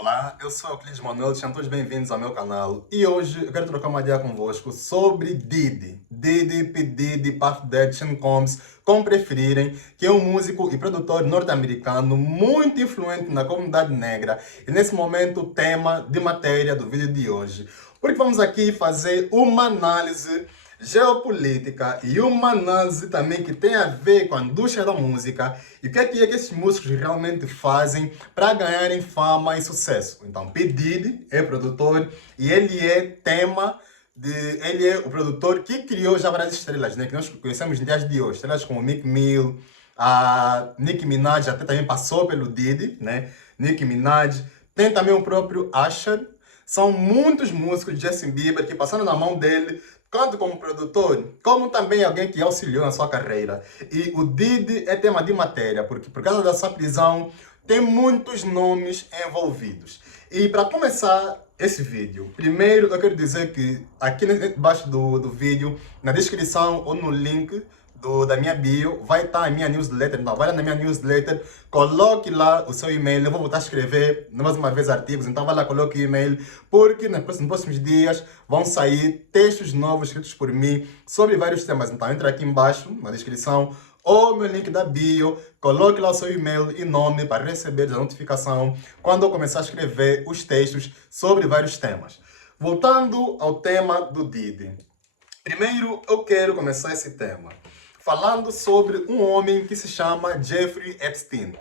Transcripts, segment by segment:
Olá, eu sou Euclides Manuel, sejam todos bem-vindos ao meu canal e hoje eu quero trocar uma ideia convosco sobre Diddy, P. Diddy, Puff Daddy, Sean Combs, como preferirem, que é um músico e produtor norte-americano muito influente na comunidade negra e nesse momento o tema de matéria do vídeo de hoje. Porque vamos aqui fazer uma análise geopolítica e uma análise também que tem a ver com a indústria da música e o que é que esses músicos realmente fazem para ganharem fama e sucesso. Então, P. Diddy é produtor e ele é ele é o produtor que criou já várias estrelas, né, que nós conhecemos nos dias de hoje, estrelas como Meek Mill, a Nicki Minaj até também passou pelo Diddy, né? Nicki Minaj, tem também o próprio Usher. São muitos músicos de Justin Bieber que passaram na mão dele, tanto como produtor, como também alguém que auxiliou na sua carreira. E o Diddy é tema de matéria, porque por causa da sua prisão, tem muitos nomes envolvidos. E para começar esse vídeo, primeiro eu quero dizer que aqui embaixo do vídeo, na descrição ou no link da minha bio, vai estar a minha newsletter. Então, vai lá na minha newsletter, coloque lá o seu e-mail. Eu vou voltar a escrever mais uma vez artigos, então vai lá, coloque o e-mail, porque nos próximos dias vão sair textos novos escritos por mim sobre vários temas. Então, entra aqui embaixo na descrição ou meu link da bio, coloque lá o seu e-mail e nome para receber a notificação quando eu começar a escrever os textos sobre vários temas. Voltando ao tema do Diddy. Primeiro, eu quero começar esse tema falando sobre um homem que se chama Jeffrey Epstein.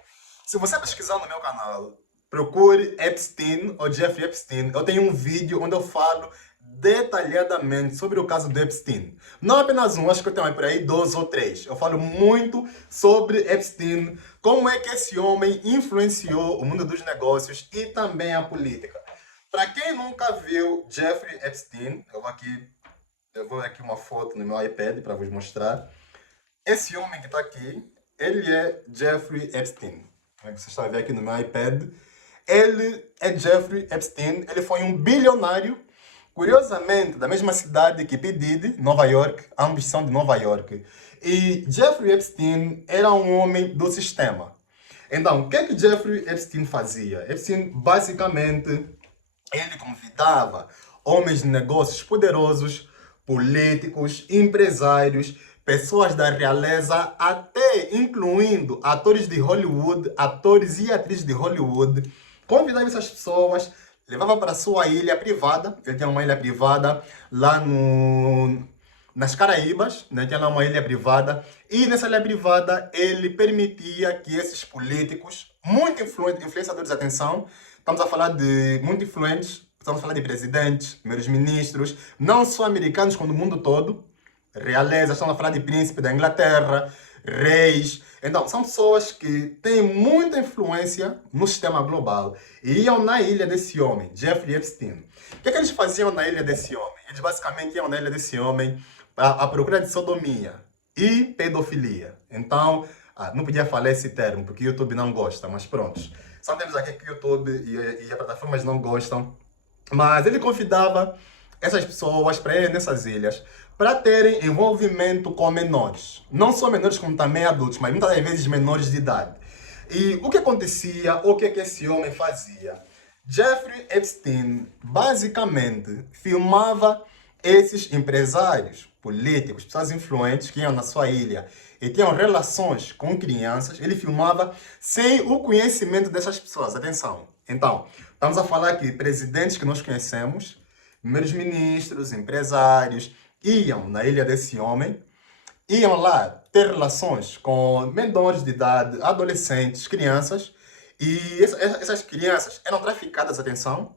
Se você pesquisar no meu canal, procure Epstein ou Jeffrey Epstein. Eu tenho um vídeo onde eu falo detalhadamente sobre o caso do Epstein. Não apenas um, acho que eu tenho por aí 2 ou 3. Eu falo muito sobre Epstein, como é que esse homem influenciou o mundo dos negócios e também a política. Para quem nunca viu Jeffrey Epstein, eu vou aqui uma foto no meu iPad para vos mostrar. Esse homem que está aqui, ele é Jeffrey Epstein. Como é que você está vendo aqui no meu iPad? Ele é Jeffrey Epstein. Ele foi um bilionário, curiosamente, da mesma cidade que P. Diddy, Nova York. Ambos são de Nova York. E Jeffrey Epstein era um homem do sistema. Então, o que é que Jeffrey Epstein fazia? Epstein, basicamente, ele convidava homens de negócios poderosos, políticos, empresários, pessoas da realeza, até incluindo atores de Hollywood, atores e atrizes de Hollywood, convidava essas pessoas, levava para a sua ilha privada. Ele tinha uma ilha privada lá nas Caraíbas, né? Tinha lá uma ilha privada, e nessa ilha privada ele permitia que esses políticos, muito influenciadores, atenção, estamos a falar de muito influentes, estamos a falar de presidentes, primeiros ministros, não só americanos, como do mundo todo, realeza, estamos a falar de príncipe da Inglaterra, reis. Então, são pessoas que têm muita influência no sistema global e iam na ilha desse homem, Jeffrey Epstein. O que é que eles faziam na ilha desse homem? Eles basicamente iam na ilha desse homem à procura de sodomia e pedofilia. Então, não podia falar esse termo, porque o YouTube não gosta, mas pronto. Só temos aqui que o YouTube e as plataformas não gostam. Mas ele convidava essas pessoas para irem nessas ilhas para terem envolvimento com menores. Não só menores, como também adultos, mas muitas vezes menores de idade. E o que acontecia, o que esse homem fazia? Jeffrey Epstein basicamente filmava esses empresários, políticos, pessoas influentes que iam na sua ilha e tinham relações com crianças. Ele filmava sem o conhecimento dessas pessoas. Atenção. Então, estamos a falar aqui de presidentes que nós conhecemos, primeiros ministros, empresários, iam na ilha desse homem, iam lá ter relações com menores de idade, adolescentes, crianças, e essas crianças eram traficadas, atenção,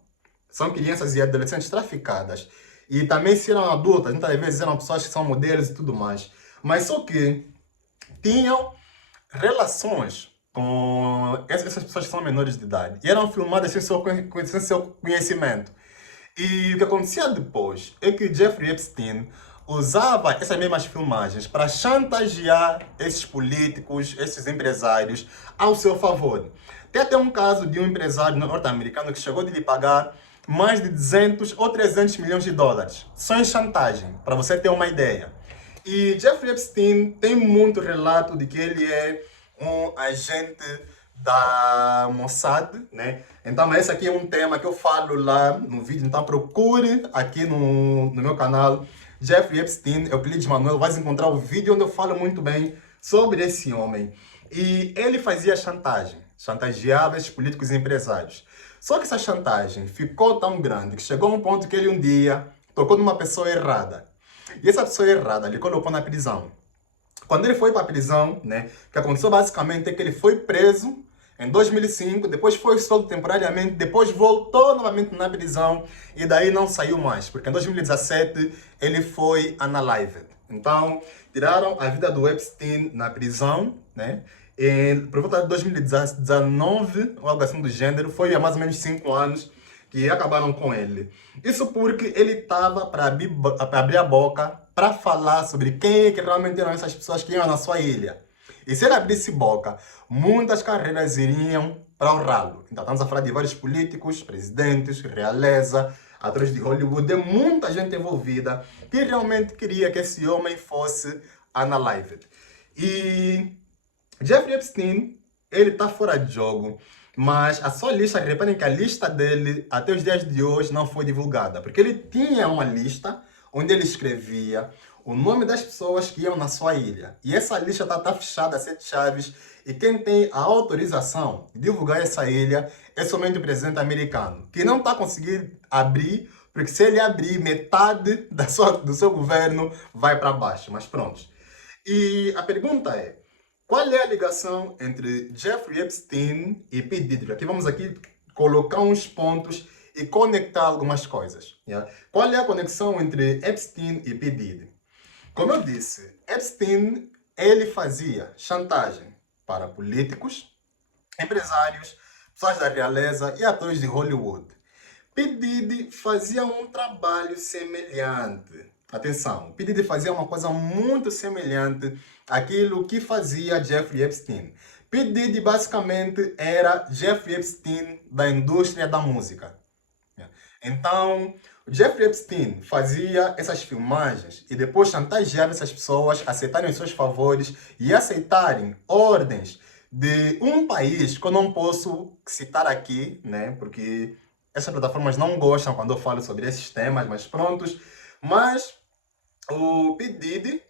são crianças e adolescentes traficadas. E também se eram adultas, muitas vezes eram pessoas que são modelos e tudo mais. Mas só que tinham relações com essas pessoas que são menores de idade. E eram filmadas sem seu conhecimento. E o que acontecia depois é que Jeffrey Epstein usava essas mesmas filmagens para chantagear esses políticos, esses empresários, ao seu favor. Tem até um caso de um empresário norte-americano que chegou de lhe pagar mais de 200 ou 300 milhões de dólares, só em chantagem, para você ter uma ideia. E Jeffrey Epstein tem muito relato de que ele é um agente da Mossad, né? Então, esse aqui é um tema que eu falo lá no vídeo, então procure aqui no meu canal, Jeffrey Epstein, Euclides Manuel, vai encontrar o vídeo onde eu falo muito bem sobre esse homem. E ele fazia chantagem, chantageava esses políticos e empresários. Só que essa chantagem ficou tão grande que chegou a um ponto que ele um dia tocou numa pessoa errada. E essa pessoa errada lhe colocou na prisão. Quando ele foi para a prisão, né, o que aconteceu basicamente é que ele foi preso em 2005, depois foi solto temporariamente, depois voltou novamente na prisão e daí não saiu mais, porque em 2017 ele foi unalived. Então, tiraram a vida do Epstein na prisão, né? E, por volta de 2019, ou algo assim do gênero, foi há mais ou menos 5 anos que acabaram com ele. Isso porque ele estava para abrir a boca para falar sobre quem é que realmente eram essas pessoas que iam na sua ilha. E se ele abrisse boca, muitas carreiras iriam para o ralo. Então estamos a falar de vários políticos, presidentes, realeza, atores de Hollywood, de muita gente envolvida que realmente queria que esse homem fosse unalived. E Jeffrey Epstein, ele está fora de jogo, mas a sua lista, reparem que a lista dele até os dias de hoje não foi divulgada, porque ele tinha uma lista onde ele escrevia o nome das pessoas que iam na sua ilha. E essa lista está fechada a 7 chaves, e quem tem a autorização de divulgar essa ilha é somente o presidente americano, que não está conseguindo abrir, porque se ele abrir, metade do seu governo vai para baixo. Mas pronto. E a pergunta é, qual é a ligação entre Jeffrey Epstein e P. Diddy? Aqui vamos colocar uns pontos e conectar algumas coisas. Yeah? Qual é a conexão entre Epstein e P. Diddy? Como eu disse, Epstein, ele fazia chantagem para políticos, empresários, pessoas da realeza e atores de Hollywood. P. Diddy fazia um trabalho semelhante. Atenção, P. Diddy fazia uma coisa muito semelhante àquilo que fazia Jeffrey Epstein. P. Diddy basicamente era Jeffrey Epstein da indústria da música. Então, o Jeffrey Epstein fazia essas filmagens e depois chantageava essas pessoas a aceitarem os seus favores e aceitarem ordens de um país que eu não posso citar aqui, né? Porque essas plataformas não gostam quando eu falo sobre esses temas, mas prontos. Mas o P. Diddy,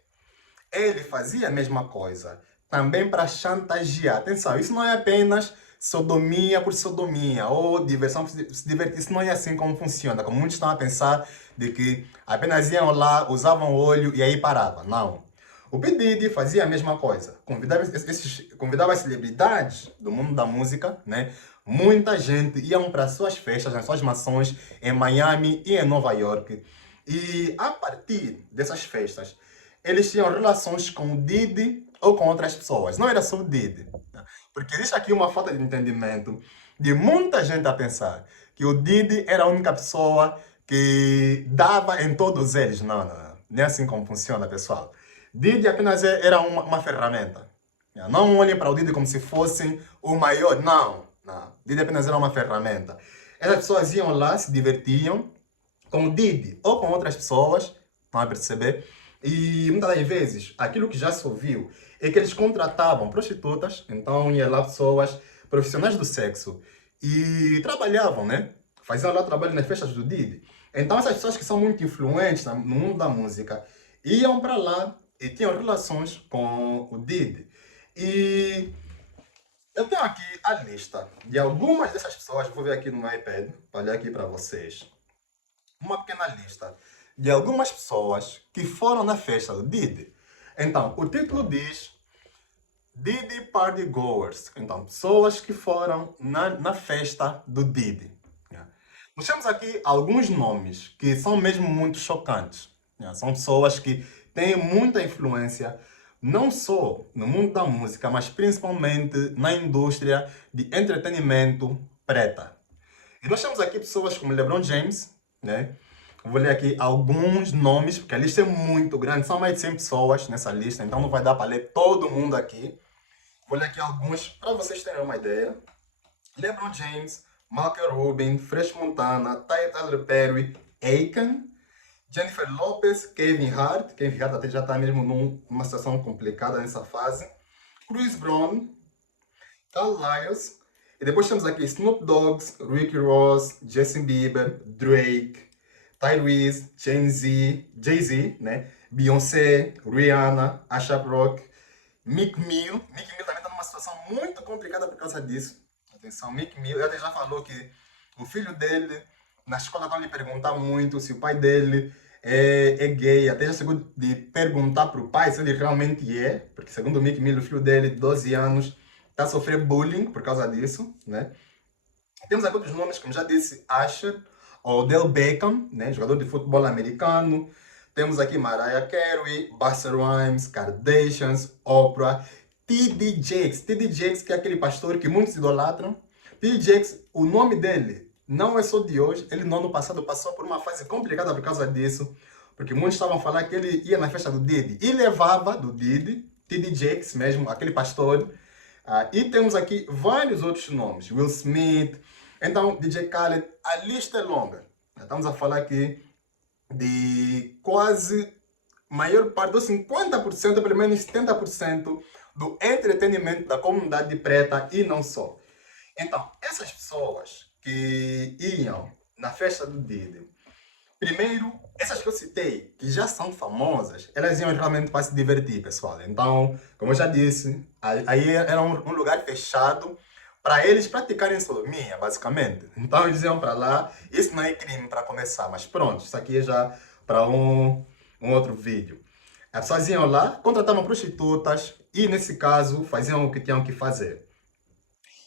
ele fazia a mesma coisa, também para chantagear. Atenção, isso não é apenas sodomia por sodomia, ou diversão por se divertir. Isso não é assim como funciona, como muitos estão a pensar de que apenas iam lá, usavam o olho e aí parava. Não. O P. Diddy fazia a mesma coisa. Convidava as celebridades do mundo da música, né? Muita gente iam para suas festas, nas suas mansões, em Miami e em Nova York. E a partir dessas festas, eles tinham relações com o Diddy ou com outras pessoas. Não era só o Diddy. Né? Porque existe aqui uma falta de entendimento de muita gente a pensar que o Diddy era a única pessoa que dava em todos eles. Não, não, não. Nem assim como funciona, pessoal. Diddy apenas era uma ferramenta. Não olhem para o Diddy como se fosse o maior. Não, não. Diddy apenas era uma ferramenta. Essas pessoas iam lá, se divertiam com o Diddy ou com outras pessoas, estão a perceber? E muitas das vezes, aquilo que já se ouviu é que eles contratavam prostitutas, então iam lá pessoas profissionais do sexo e trabalhavam, né? Faziam lá trabalho nas festas do Diddy. Então essas pessoas que são muito influentes no mundo da música iam para lá e tinham relações com o Diddy. E eu tenho aqui a lista de algumas dessas pessoas, vou ver aqui no meu iPad, para olhar aqui para vocês. Uma pequena lista de algumas pessoas que foram na festa do Diddy. Então, o título diz Diddy Party Goers. Então, pessoas que foram na festa do Diddy. Yeah. Nós temos aqui alguns nomes que são mesmo muito chocantes. Yeah. São pessoas que têm muita influência, não só no mundo da música, mas principalmente na indústria de entretenimento preta. E nós temos aqui pessoas como LeBron James, né? Eu vou ler aqui alguns nomes, porque a lista é muito grande, são mais de 100 pessoas nessa lista, então não vai dar para ler todo mundo aqui. Vou ler aqui alguns para vocês terem uma ideia. LeBron James, Michael Rubin, Fresh Montana, Tyler Perry, Akon, Jennifer Lopez, Kevin Hart. Kevin Hart até já está mesmo numa situação complicada nessa fase. Chris Brown, Lyles. E depois temos aqui Snoop Dogg, Ricky Ross, Justin Bieber, Drake, Tyrese, Jay-Z, né? Beyoncé, Rihanna, A$AP Rock, Meek Mill. Meek Mill também está numa situação muito complicada por causa disso. Atenção, Meek Mill, ele já falou que o filho dele, na escola estão lhe perguntar muito se o pai dele é gay. Até já chegou de perguntar para o pai se ele realmente é, porque segundo o Meek Mill, o filho dele, de 12 anos, está a sofrer bullying por causa disso, né? Temos aqui outros nomes, como já disse, Usher, Odell Beckham, né, jogador de futebol americano. Temos aqui Mariah Carey, Busta Rhymes, Kardashians, Oprah, T.D. Jakes. T.D. Jakes, que é aquele pastor que muitos idolatram. T.D. Jakes, o nome dele não é só de hoje. Ele no ano passado passou por uma fase complicada por causa disso. Porque muitos estavam a falar que ele ia na festa do Diddy e levava do Diddy, T.D. Jakes mesmo, aquele pastor. E temos aqui vários outros nomes. Will Smith. Então, DJ Khaled, a lista é longa. Estamos a falar aqui de quase maior parte, dos 50%, pelo menos 70% do entretenimento da comunidade preta e não só. Então, essas pessoas que iam na festa do Diddy, primeiro, essas que eu citei, que já são famosas, elas iam realmente para se divertir, pessoal. Então, como eu já disse, aí era um lugar fechado para eles praticarem sodomia, basicamente. Então, eles iam para lá. Isso não é crime para começar, mas pronto, isso aqui é já para um outro vídeo. As pessoas iam lá, contratavam prostitutas e, nesse caso, faziam o que tinham que fazer.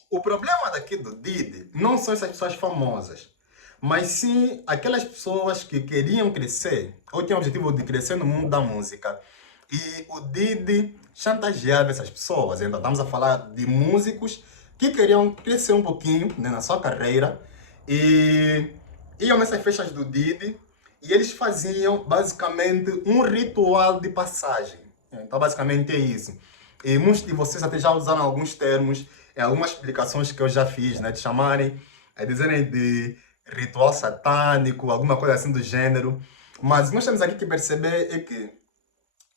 O problema daqui do Diddy não são essas pessoas famosas, mas sim aquelas pessoas que queriam crescer ou tinham o objetivo de crescer no mundo da música. E o Diddy chantageava essas pessoas. Então estamos a falar de músicos que queriam crescer um pouquinho, né, na sua carreira e iam nessas festas do Diddy e eles faziam basicamente um ritual de passagem. Então basicamente é isso. E muitos de vocês até já usaram alguns termos em algumas explicações que eu já fiz, né, de chamarem, dizerem de ritual satânico, alguma coisa assim do gênero. Mas nós temos aqui que perceber é que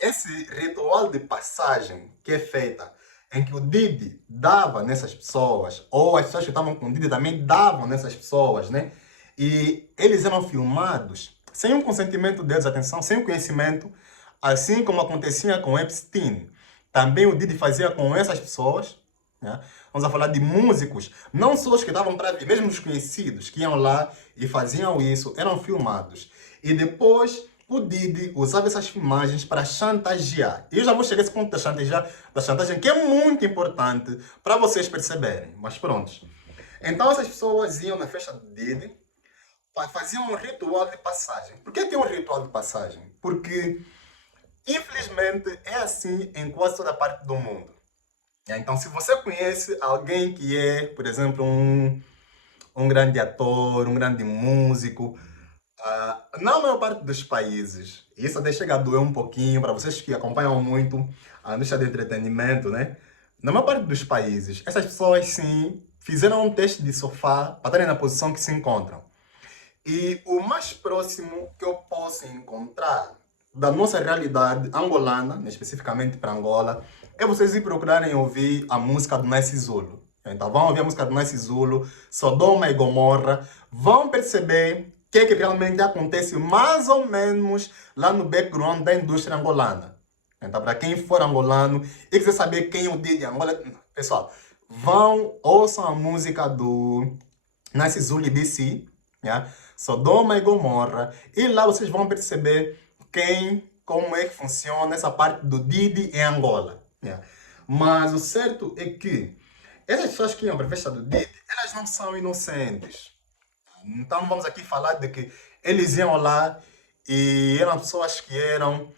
esse ritual de passagem que é feita, em que o Diddy dava nessas pessoas, ou as pessoas que estavam com o Diddy também davam nessas pessoas, né? E eles eram filmados sem o consentimento deles, atenção, sem o conhecimento, assim como acontecia com Epstein. Também o Diddy fazia com essas pessoas, né? Vamos a falar de músicos, não só os que estavam para vir, mesmo os conhecidos que iam lá e faziam isso, eram filmados. E depois o Diddy usava essas filmagens para chantagear. E eu já vou chegar a esse ponto da chantagem, que é muito importante para vocês perceberem. Mas pronto. Então essas pessoas iam na festa do Diddy, faziam um ritual de passagem. Por que é um ritual de passagem? Porque, infelizmente, é assim em quase toda parte do mundo. Então, se você conhece alguém que é, por exemplo, um grande ator, um grande músico, na maior parte dos países, e isso até chega a doer um pouquinho para vocês que acompanham muito a indústria de entretenimento, né? Na maior parte dos países, essas pessoas sim fizeram um teste de sofá para estarem na posição que se encontram. E o mais próximo que eu posso encontrar da nossa realidade angolana, né, especificamente para Angola, é vocês ir procurarem ouvir a música do Nice Zulu. Então vão ouvir a música do Nice Zulu, Sodoma e Gomorra, vão perceber o que é que realmente acontece mais ou menos lá no background da indústria angolana. Então, para quem for angolano e quiser saber quem é o Diddy Angola, pessoal, vão, ouçam a música do Nice Zulu e BC, né? Sodoma e Gomorra, e lá vocês vão perceber como é que funciona essa parte do Diddy em Angola, né? Mas o certo é que essas pessoas que iam para a festa do Diddy, elas não são inocentes. Então vamos aqui falar de que eles iam lá e eram pessoas que eram,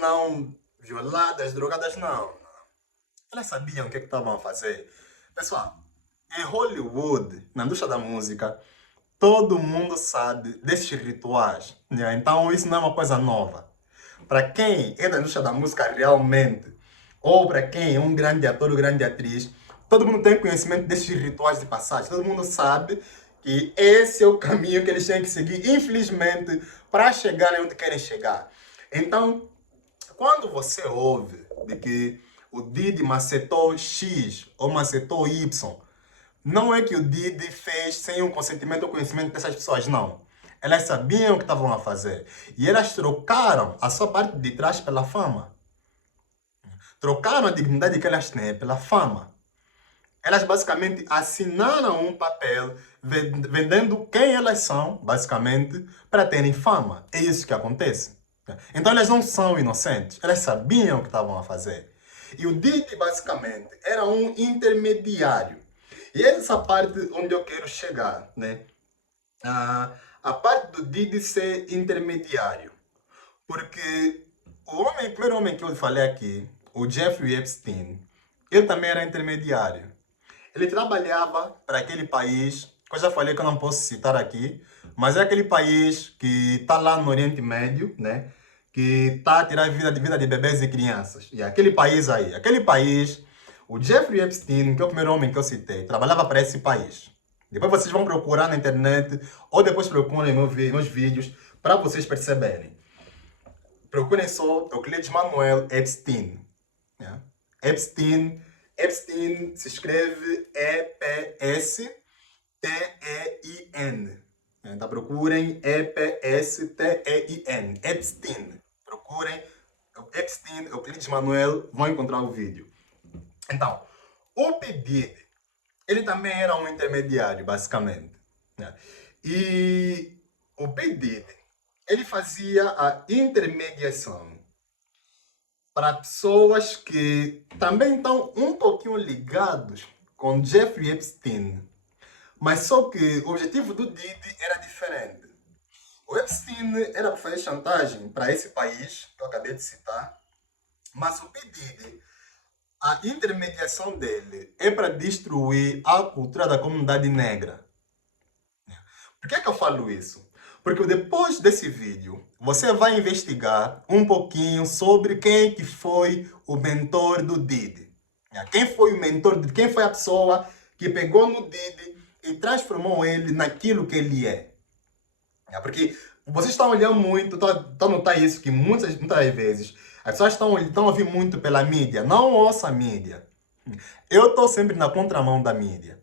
não violadas, drogadas, não. Elas sabiam o que estavam a fazer. Pessoal, em Hollywood, na indústria da música, todo mundo sabe desses rituais, né? Então isso não é uma coisa nova. Para quem é da indústria da música realmente, ou para quem é um grande ator ou grande atriz, todo mundo tem conhecimento desses rituais de passagem. Todo mundo sabe que esse é o caminho que eles têm que seguir, infelizmente, para chegarem onde querem chegar. Então, quando você ouve de que o Diddy macetou X ou macetou Y. Não é que o Diddy fez sem o consentimento ou conhecimento dessas pessoas, não. Elas sabiam o que estavam a fazer. E elas trocaram a sua parte de trás pela fama. Trocaram a dignidade que elas têm pela fama. Elas basicamente assinaram um papel vendendo quem elas são, basicamente, para terem fama. É isso que acontece. Então elas não são inocentes. Elas sabiam o que estavam a fazer. E o Diddy, basicamente, era um intermediário. E é essa parte onde eu quero chegar, né? A parte do Diddy ser intermediário. Porque o primeiro homem que eu falei aqui, o Jeffrey Epstein, ele também era intermediário. Ele trabalhava para aquele país, que eu já falei que eu não posso citar aqui, mas é aquele país que está lá no Oriente Médio, né? Que está a tirar a vida de bebês e crianças. E aquele país aí, aquele país, o Jeffrey Epstein, que é o primeiro homem que eu citei, trabalhava para esse país. Depois vocês vão procurar na internet, ou depois procurem meus vídeos, para vocês perceberem. Procurem só Euclides Manuel Epstein. Né? Epstein se escreve E-P-S-T-E-I-N. Então procurem E-P-S-T-E-I-N. Epstein. Procurem Epstein, Euclides Manuel, vão encontrar o vídeo. Então, o P. Diddy, ele também era um intermediário, basicamente. Né? E o P. Diddy, ele fazia a intermediação para pessoas que também estão um pouquinho ligados com Jeffrey Epstein. Mas só que o objetivo do Diddy era diferente. O Epstein era para fazer chantagem para esse país, que eu acabei de citar, mas o P. Diddy, a intermediação dele é para destruir a cultura da comunidade negra. Por que é que eu falo isso? Porque depois desse vídeo, você vai investigar um pouquinho sobre quem que foi o mentor do Diddy. Quem foi o mentor, quem foi a pessoa que pegou no Diddy e transformou ele naquilo que ele é. Porque vocês estão olhando muito, estão a notar isso, que muitas vezes as pessoas estão a ouvir muito pela mídia. Não ouça a mídia. Eu estou sempre na contramão da mídia.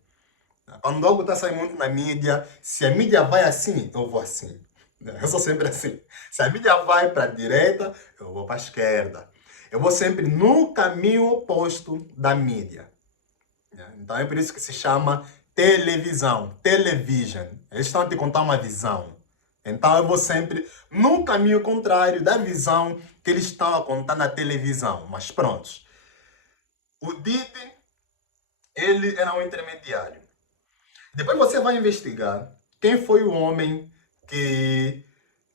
Quando algo está saindo muito na mídia, se a mídia vai assim, eu vou assim. Eu sou sempre assim. Se a mídia vai para a direita, eu vou para a esquerda. Eu vou sempre no caminho oposto da mídia. Então é por isso que se chama televisão, television. Eles estão a te contar uma visão. Então eu vou sempre no caminho contrário da visão que eles estão a contar na televisão. Mas pronto. O Diddy, ele era um intermediário. Depois você vai investigar quem foi o homem que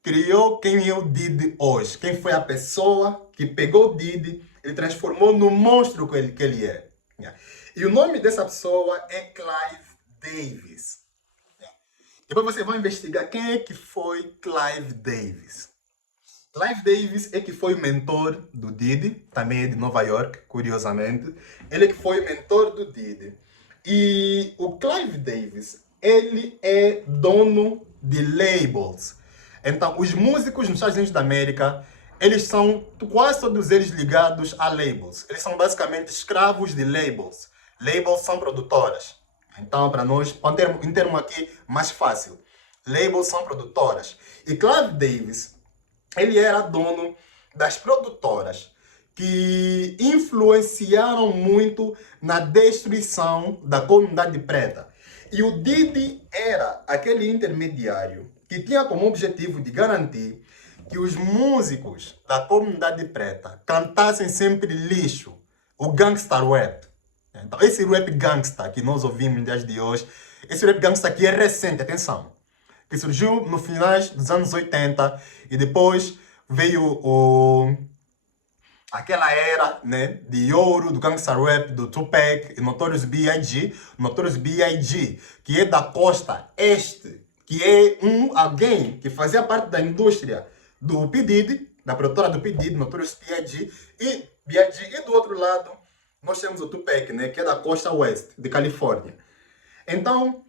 criou quem é o Diddy hoje. Quem foi a pessoa que pegou o Diddy e transformou no monstro que ele é. E o nome dessa pessoa é Clive Davis. Depois você vai investigar quem é que foi Clive Davis. Clive Davis é que foi o mentor do Diddy, também é de Nova York, curiosamente. Ele é que foi o mentor do Diddy. E o Clive Davis, ele é dono de labels. Então, os músicos nos Estados Unidos da América, eles são quase todos eles ligados a labels. Eles são basicamente escravos de labels. Labels são produtoras. Então, para nós, em termo aqui mais fácil, labels são produtoras. E Clive Davis, ele era dono das produtoras que influenciaram muito na destruição da comunidade preta. E o Diddy era aquele intermediário que tinha como objetivo de garantir que os músicos da comunidade preta cantassem sempre lixo, o gangsta rap. Então, esse rap gangsta que nós ouvimos nos dias de hoje, esse rap gangsta aqui é recente, atenção, que surgiu no finais dos anos 80 e depois veio aquela era, né, de ouro do gangsta rap, do Tupac e Notorious B.I.G., que é da costa este, que é alguém que fazia parte da indústria do P. Diddy, da produtora do P. Diddy, Notorious B.I.G., e do outro lado nós temos o Tupac, né, que é da costa oeste, de Califórnia. Então,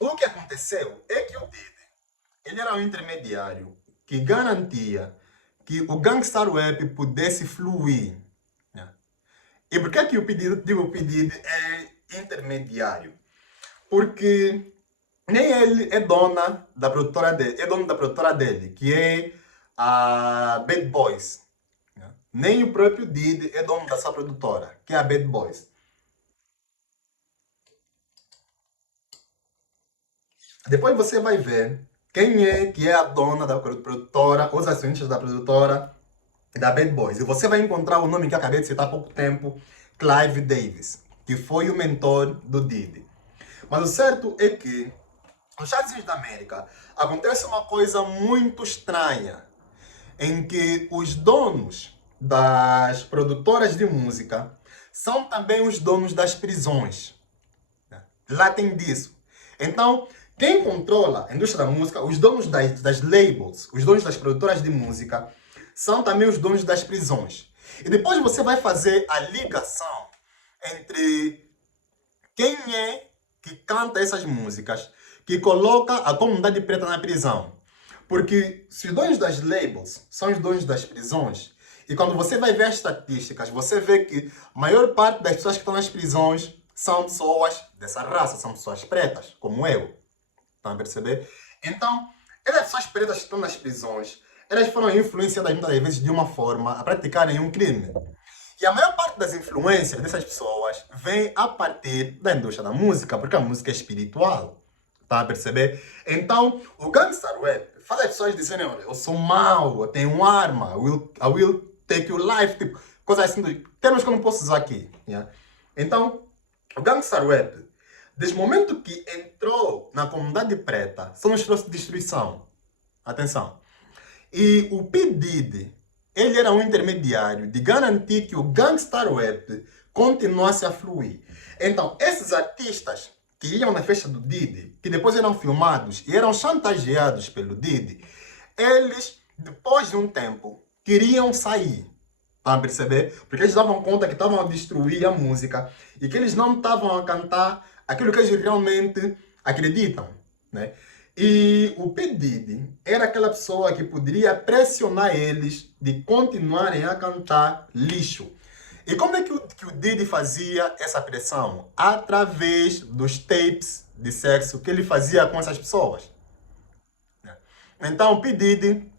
o que aconteceu é que o Diddy, ele era um intermediário que garantia que o gangsta rap pudesse fluir. Né? E por que é que o pedido é intermediário? Porque nem ele é dona da produtora dele, é dono da produtora dele, que é a Bad Boys. Né? Nem o próprio Diddy é dono da sua produtora, que é a Bad Boys. Depois você vai ver quem é que é a dona da produtora, os acionistas da produtora da Bad Boys. E você vai encontrar o nome que eu acabei de citar há pouco tempo, Clive Davis, que foi o mentor do Diddy. Mas o certo é que nos Estados Unidos da América acontece uma coisa muito estranha, em que os donos das produtoras de música são também os donos das prisões. Lá tem disso. Então, quem controla a indústria da música, os donos das labels, os donos das produtoras de música, são também os donos das prisões. E depois você vai fazer a ligação entre quem é que canta essas músicas, que coloca a comunidade preta na prisão. Porque se os donos das labels são os donos das prisões, e quando você vai ver as estatísticas, você vê que a maior parte das pessoas que estão nas prisões são pessoas dessa raça, são pessoas pretas, como eu. Estão a perceber? Então, essas pessoas pretas que estão nas prisões, elas foram influenciadas muitas vezes de uma forma a praticarem um crime. E a maior parte das influências dessas pessoas vem a partir da indústria da música, porque a música é espiritual. Tá a perceber? Então, o gangster rap faz as pessoas dizerem: olha, eu sou mau, eu tenho uma arma, I will take your life, tipo, coisas assim, termos que eu não posso usar aqui. Yeah? Então, o gangster rap, desde o momento que entrou na comunidade preta, só nos trouxe destruição. Atenção. E o P. Diddy, ele era um intermediário de garantir que o gangster rap continuasse a fluir. Então, esses artistas que iam na festa do Diddy, que depois eram filmados e eram chantageados pelo Diddy, eles, depois de um tempo, queriam sair. Estão a perceber? Porque eles davam conta que estavam a destruir a música e que eles não estavam a cantar aquilo que eles realmente acreditam. Né? E o P. Diddy era aquela pessoa que poderia pressionar eles de continuarem a cantar lixo. E como é que o Diddy fazia essa pressão? Através dos tapes de sexo que ele fazia com essas pessoas. Então o P. Diddy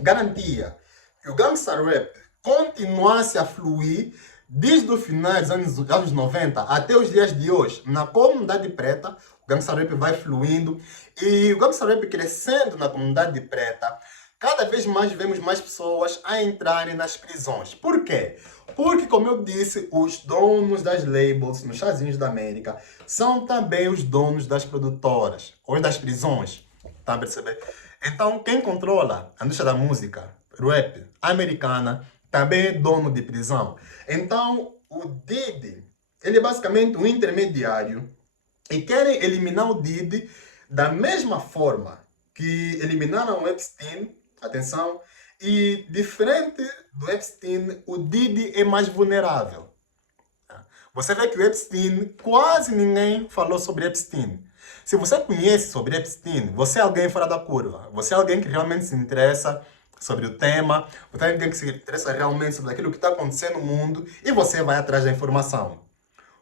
garantia que o gangster rap continuasse a fluir desde o final dos anos 90 até os dias de hoje. Na comunidade preta, o gangster rap vai fluindo e o gangster rap crescendo na comunidade preta, cada vez mais vemos mais pessoas a entrarem nas prisões. Por quê? Porque, como eu disse, os donos das labels nos Estados Unidos da América são também os donos das produtoras ou das prisões. Tá a perceber? Então, quem controla a indústria da música, rap americana, também é dono de prisão. Então, o Diddy, ele é basicamente um intermediário e querem eliminar o Diddy da mesma forma que eliminaram o Epstein, atenção, e diferente do Epstein, o Diddy é mais vulnerável. Você vê que o Epstein, quase ninguém falou sobre Epstein. Se você conhece sobre Epstein, você é alguém fora da curva. Você é alguém que realmente se interessa sobre o tema, você é alguém que se interessa realmente sobre aquilo que está acontecendo no mundo e você vai atrás da informação.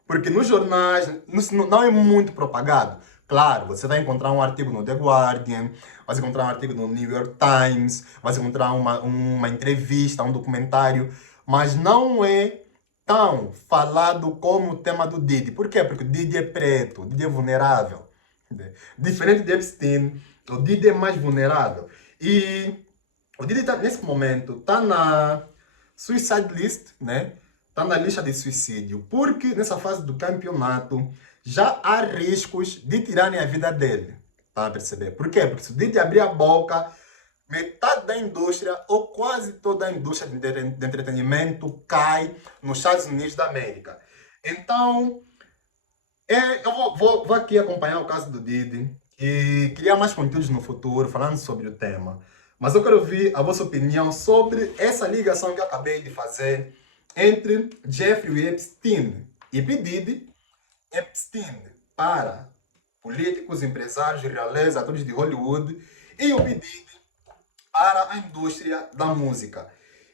Porque nos jornais não é muito propagado. Claro, você vai encontrar um artigo no The Guardian, vai encontrar um artigo no New York Times, vai encontrar uma entrevista, um documentário, mas não é tão falado como o tema do Diddy. Por quê? Porque o Diddy é preto, o Diddy é vulnerável. Diferente de Epstein, o Diddy é mais vulnerável. E o Diddy, nesse momento, está na suicide list, né? Está na lista de suicídio, porque nessa fase do campeonato já há riscos de tirarem a vida dele. Tá a perceber? Por quê? Porque se o Diddy abrir a boca, metade da indústria, ou quase toda a indústria de entretenimento, cai nos Estados Unidos da América. Então, eu vou aqui acompanhar o caso do Diddy e criar mais conteúdos no futuro falando sobre o tema. Mas eu quero ouvir a vossa opinião sobre essa ligação que eu acabei de fazer entre Jeffrey Epstein e P. Diddy. Epstein para políticos, empresários, realeza, atores de Hollywood, e o P. Diddy para a indústria da música.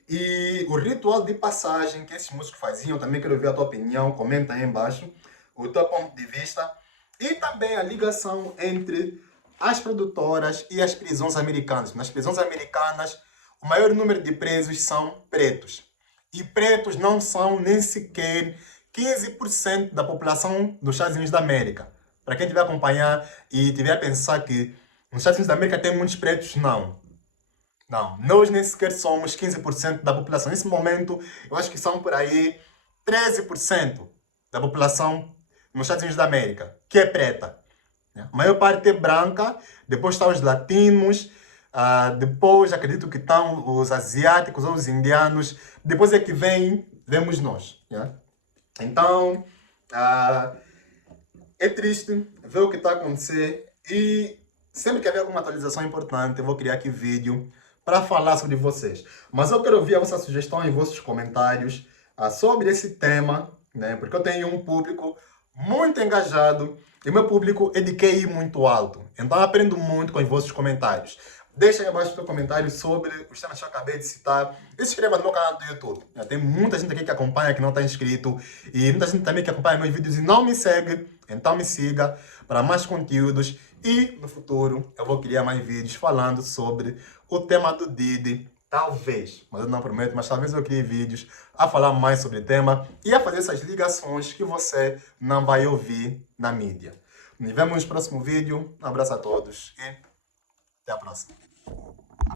E o ritual de passagem que esses músicos faziam, também quero ver a tua opinião, comenta aí embaixo o teu ponto de vista. E também a ligação entre as produtoras e as prisões americanas. Nas prisões americanas, o maior número de presos são pretos. E pretos não são nem sequer 15% da população dos Estados Unidos da América. Para quem estiver a acompanhar e estiver a pensar que nos Estados Unidos da América tem muitos pretos, não. Não, nós nem sequer somos 15% da população. Nesse momento, eu acho que são por aí 13% da população nos Estados Unidos da América, que é preta. A maior parte é branca, depois estão os latinos, depois acredito que estão os asiáticos ou os indianos, depois é que vemos nós. Né? Então, é triste ver o que está a acontecer e sempre que haver alguma atualização importante, eu vou criar aqui vídeo para falar sobre vocês. Mas eu quero ouvir a vossa sugestão em vossos comentários sobre esse tema, né? Porque eu tenho um público muito engajado e meu público é de QI muito alto. Então eu aprendo muito com os vossos comentários. Deixa aí abaixo o teu comentário sobre os temas que eu acabei de citar. E se inscreva no meu canal do YouTube. Tem muita gente aqui que acompanha, que não está inscrito. E muita gente também que acompanha meus vídeos e não me segue. Então me siga para mais conteúdos. E no futuro eu vou criar mais vídeos falando sobre o tema do Diddy. Talvez, mas eu não prometo, mas talvez eu crie vídeos a falar mais sobre o tema e a fazer essas ligações que você não vai ouvir na mídia. Nos vemos no próximo vídeo. Um abraço a todos e até a próxima.